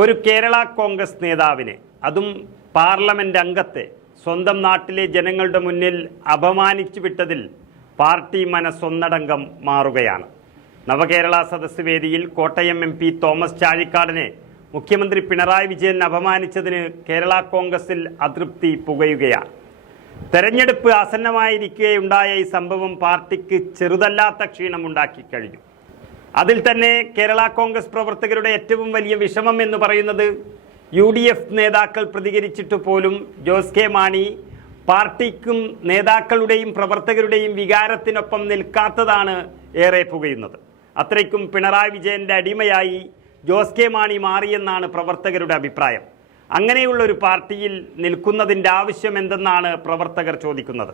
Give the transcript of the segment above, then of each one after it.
ഒരു കേരള കോൺഗ്രസ് നേതാവിനെ, അതും പാർലമെന്റ് അംഗത്തെ സ്വന്തം നാട്ടിലെ ജനങ്ങളുടെ മുന്നിൽ അപമാനിച്ചു വിട്ടതിൽ പാർട്ടി മനസ്സൊന്നടങ്കം മാറുകയാണ്. നവകേരള സദസ് വേദിയിൽ കോട്ടയം MP തോമസ് ചാഴിക്കാടനെ മുഖ്യമന്ത്രി പിണറായി വിജയൻ അപമാനിച്ചതിന് കേരള കോൺഗ്രസിൽ അതൃപ്തി പുകയുകയാണ്. തെരഞ്ഞെടുപ്പ് ആസന്നമായിരിക്കുകയുണ്ടായ ഈ സംഭവം പാർട്ടിക്ക് ചെറുതല്ലാത്ത ക്ഷീണമുണ്ടാക്കി കഴിഞ്ഞു. അതിൽ തന്നെ കേരള കോൺഗ്രസ് പ്രവർത്തകരുടെ ഏറ്റവും വലിയ വിഷമം എന്ന് പറയുന്നത് UDF നേതാക്കൾ പ്രതികരിച്ചിട്ട് പോലും ജോസ് കെ മാണി പാർട്ടിക്കും നേതാക്കളുടെയും പ്രവർത്തകരുടെയും വികാരത്തിനൊപ്പം നിൽക്കാത്തതാണ് ഏറെ പുകയുന്നത്. അത്രയ്ക്കും പിണറായി വിജയന്റെ അടിമയായി ജോസ് കെ മാണി മാറിയെന്നാണ് പ്രവർത്തകരുടെ അഭിപ്രായം. അങ്ങനെയുള്ള ഒരു പാർട്ടിയിൽ നിൽക്കുന്നതിൻ്റെ ആവശ്യം എന്തെന്നാണ് പ്രവർത്തകർ ചോദിക്കുന്നത്.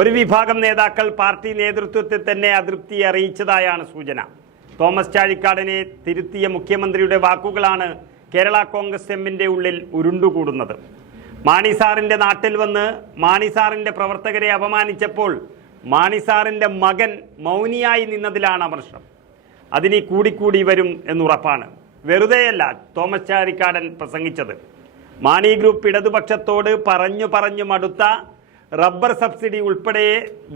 ഒരു വിഭാഗം നേതാക്കൾ പാർട്ടി നേതൃത്വത്തെ തന്നെ അതൃപ്തി അറിയിച്ചതായാണ് സൂചന. തോമസ് ചാഴിക്കാടനെ തിരുത്തിയ മുഖ്യമന്ത്രിയുടെ വാക്കുകളാണ് കേരള കോൺഗ്രസ് എമ്മിൻ്റെ ഉള്ളിൽ ഉരുണ്ടുകൂടുന്നത്. മാണി സാറിൻ്റെ നാട്ടിൽ വന്ന് മാണി സാറിൻ്റെ പ്രവർത്തകരെ അപമാനിച്ചപ്പോൾ മാണി സാറിൻ്റെ മകൻ മൗനിയായി നിന്നതിലാണ് അമർഷം. അതിനി കൂടിക്കൂടി വരും എന്നുറപ്പാണ്. വെറുതെയല്ല തോമസ് ചാഴിക്കാടൻ പ്രസംഗിച്ചത്. മാണി ഗ്രൂപ്പ് ഇടതുപക്ഷത്തോട് പറഞ്ഞു മടുത്ത റബ്ബർ സബ്സിഡി ഉൾപ്പെടെ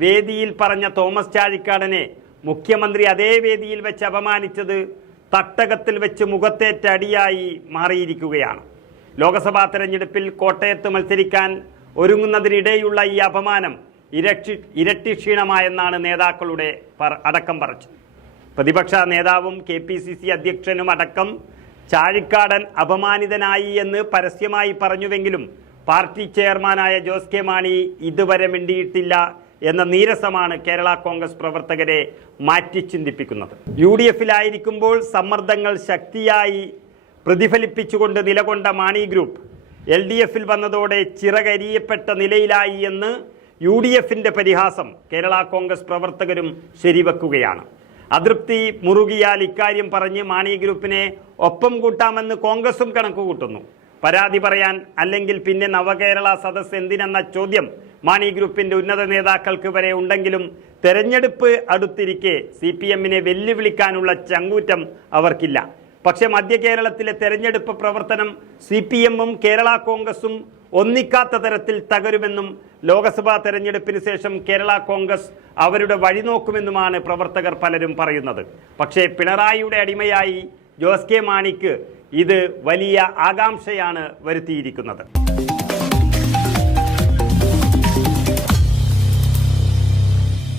വേദിയിൽ പറഞ്ഞ തോമസ് ചാഴിക്കാടനെ മുഖ്യമന്ത്രി അതേ വേദിയിൽ വെച്ച് അപമാനിച്ചത് തട്ടകത്തിൽ വെച്ച് മുഖത്തേറ്റ അടിയായി മാറിയിരിക്കുകയാണ്. ലോക്സഭാ തെരഞ്ഞെടുപ്പിൽ കോട്ടയത്ത് മത്സരിക്കാൻ ഒരുങ്ങുന്നതിനിടെയുള്ള ഈ അപമാനം ഇരട്ടി ക്ഷീണമായെന്നാണ് നേതാക്കളുടെ അടക്കം പറച്ചത്. പ്രതിപക്ഷ നേതാവും KPCC അധ്യക്ഷനും അടക്കം ചാഴിക്കാടൻ അപമാനിതനായി എന്ന് പരസ്യമായി പറഞ്ഞുവെങ്കിലും പാർട്ടി ചെയർമാനായ ജോസ് കെ മാണി ഇതുവരെ മിണ്ടിയിട്ടില്ല എന്ന നീരസമാണ് കേരള കോൺഗ്രസ് പ്രവർത്തകരെ മാറ്റി ചിന്തിപ്പിക്കുന്നത്. UDFിലായിരിക്കുമ്പോൾ സമ്മർദ്ദങ്ങൾ ശക്തിയായി പ്രതിഫലിപ്പിച്ചുകൊണ്ട് നിലകൊണ്ട മാണി ഗ്രൂപ്പ് LDFിൽ വന്നതോടെ ചിറകരിയപ്പെട്ട നിലയിലായി എന്ന് UDFിൻ്റെ പരിഹാസം കേരള കോൺഗ്രസ് പ്രവർത്തകരും ശരിവെക്കുകയാണ്. അതൃപ്തി മുറുകിയാൽ ഇക്കാര്യം പറഞ്ഞ് മാണി ഗ്രൂപ്പിനെ ഒപ്പം കൂട്ടാമെന്ന് കോൺഗ്രസും കണക്കുകൂട്ടുന്നു. പരാതി പറയാൻ അല്ലെങ്കിൽ പിന്നെ നവകേരള സദസ് എന്തിനെന്ന ചോദ്യം മാണി ഗ്രൂപ്പിന്റെ ഉന്നത നേതാക്കൾക്ക് വരെ ഉണ്ടെങ്കിലും തെരഞ്ഞെടുപ്പ് അടുത്തിരിക്കെ CPMനെ വെല്ലുവിളിക്കാനുള്ള ചങ്കൂറ്റം അവർക്കില്ല. പക്ഷേ മധ്യ കേരളത്തിലെ തെരഞ്ഞെടുപ്പ് പ്രവർത്തനം CPMും കേരള കോൺഗ്രസും ഒന്നിക്കാത്ത തരത്തിൽ തകരുമെന്നും ലോക്സഭാ തെരഞ്ഞെടുപ്പിന് ശേഷം കേരള കോൺഗ്രസ് അവരുടെ വഴി നോക്കുമെന്നുമാണ് പ്രവർത്തകർ പലരും പറയുന്നത്. പക്ഷേ പിണറായിയുടെ അടിമയായി ജോസ് കെ മാണിക്ക് ഇത് വലിയ ആകാംക്ഷയാണ് വരുത്തിയിരിക്കുന്നത്.